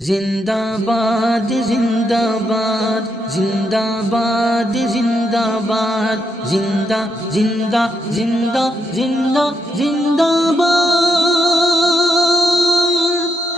زندہ باد زندہ باد زندہ باد زندہ باد زندہ زندہ زندہ زندہ زندہ باد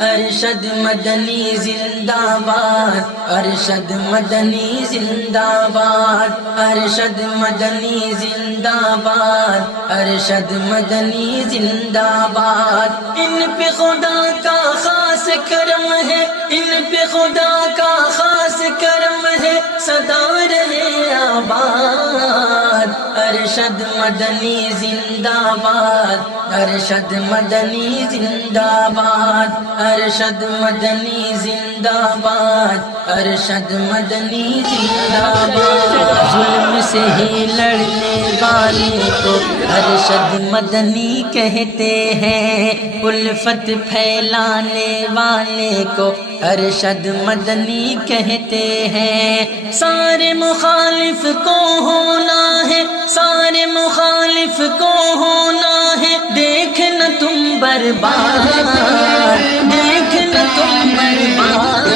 ارشد مدنی زندہ باد ارشد مدنی زندہ باد ارشد مدنی زندہ باد ارشد مدنی زندہ باد ان پہ خدا کا خاص کرم ہے ان پہ خدا کا خاص کرم ہے سدا رہے آباد ارشد مدنی زندہ باد ارشد مدنی زندہ باد ارشد مدنی زندہ باد ارشد مدنی زندہ باد ظلم سے ہی لڑنے والے کو ارشد مدنی کہتے ہیں الفت پھیلانے والے کو ارشد مدنی کہتے ہیں سارے مخالف کو ہونا ہے سارے مخالف کو ہونا ہے دیکھنا تم برباد دیکھنا تم برباد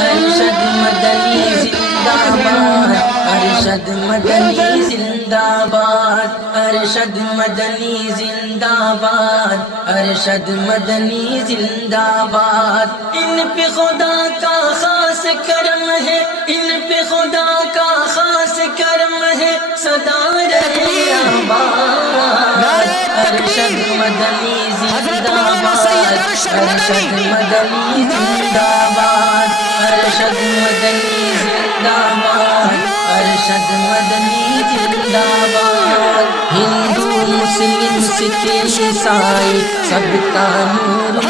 ارشد مدنی زندہ باد ارشد مدنی زندہ باد ارشد مدنی زندہ باد ارشد مدنی زندہ باد ان پہ خدا کا خاص کرم ہے ان پہ خدا کا خاص کرم ہے سدا رہے آباد ارشد مدنی زندہ باد ارشد مدنی زندہ باد ارشد مدنی زندہ باد ارشد مدنی زندہ باد ہندو مسلم سکھ عیسائی سب کا نور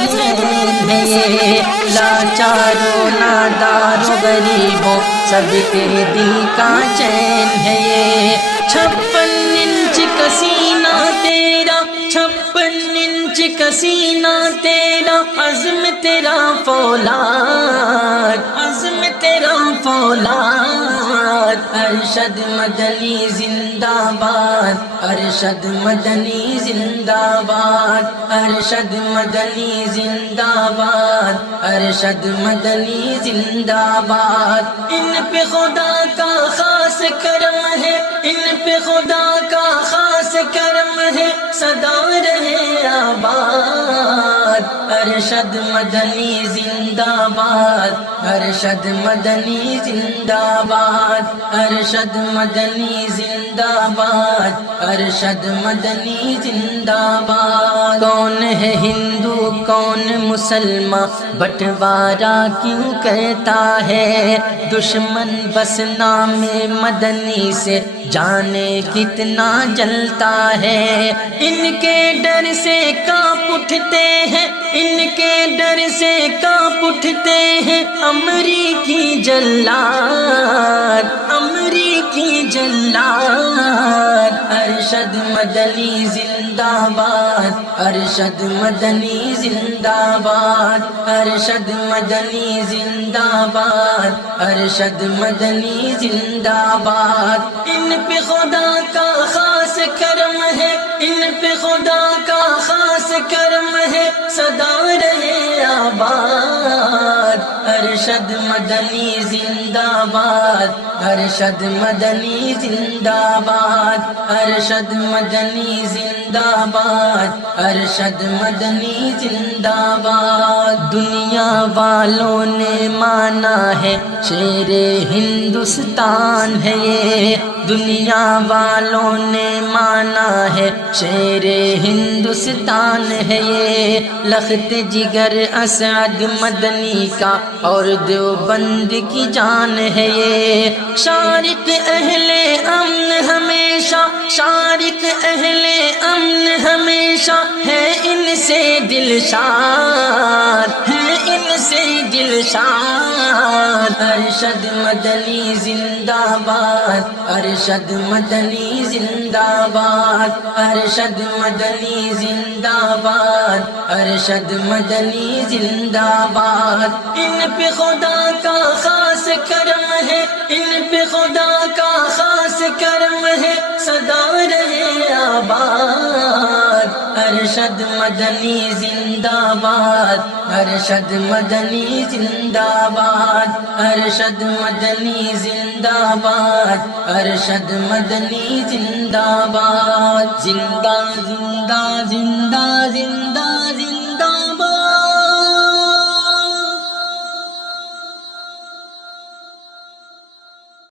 ہے یہ لاچاروں ناداروں غریبوں سب کے دل کا چین ہے یہ 56 انچ کا سینہ تیرا 56 انچ کا سینہ تیرا عزم تیرا فولاد عزم تیرا فولاد ارشد مدنی زندہ باد ارشد مدنی زندہ باد ارشد مدنی زندہ باد ارشد مدنی زندہ باد ان پہ خدا کا خاص کرم ہے ان پہ خدا کا خاص کرم ہے سدا رہے آباد ارشد مدنی زندہ باد ارشد مدنی زندہ باد ارشد مدنی زندہ باد ارشد مدنی زندہ باد کون ہے ہندو کون مسلمان بٹوارا کیوں کہتا ہے دشمن بس نام مدنی سے جانے کتنا جلتا ہے ان کے ڈر سے کانپ اٹھتے ہیں ان کے ڈر سے کانپ اٹھتے ہیں امریکی جلاد امریکی جلاد ارشد مدنی زندہ باد ارشد مدنی زندہ باد ارشد مدنی زندہ باد ارشد مدنی زندہ باد ان پہ خدا کا خاص کرم ہے ان پہ خدا کا خاص کرم ہے سدا رہے آباد ارشد مدنی زندہ باد ارشد مدنی زندہ باد ارشد مدنی زندہ باد ارشد مدنی زندہ باد دنیا والوں نے مانا ہے شیر ہندوستان ہے یہ دنیا والوں نے مانا ہے شیر ہندوستان ہے یہ لخت جگر اسعد مدنی کا اور دیوبند کی جان ہے یہ شارق اہل امن ہمیشہ شارق اہل امن ہمیشہ ہے ان سے دلشاد ہے ان سے دلشاد ارشد مدنی زندہ باد ارشد مدنی زندہ باد ارشد مدنی زندہ باد ارشد مدنی زندہ باد ان پہ خدا کا خاص کرم ہے ان پہ خدا کا خاص کرم ہے سدا رہے آباد ارشد مدنی زندہ باد، ارشد مدنی زندہ باد، ارشد مدنی زندہ باد، ارشد مدنی زندہ باد، زندہ زندہ زندہ زندہ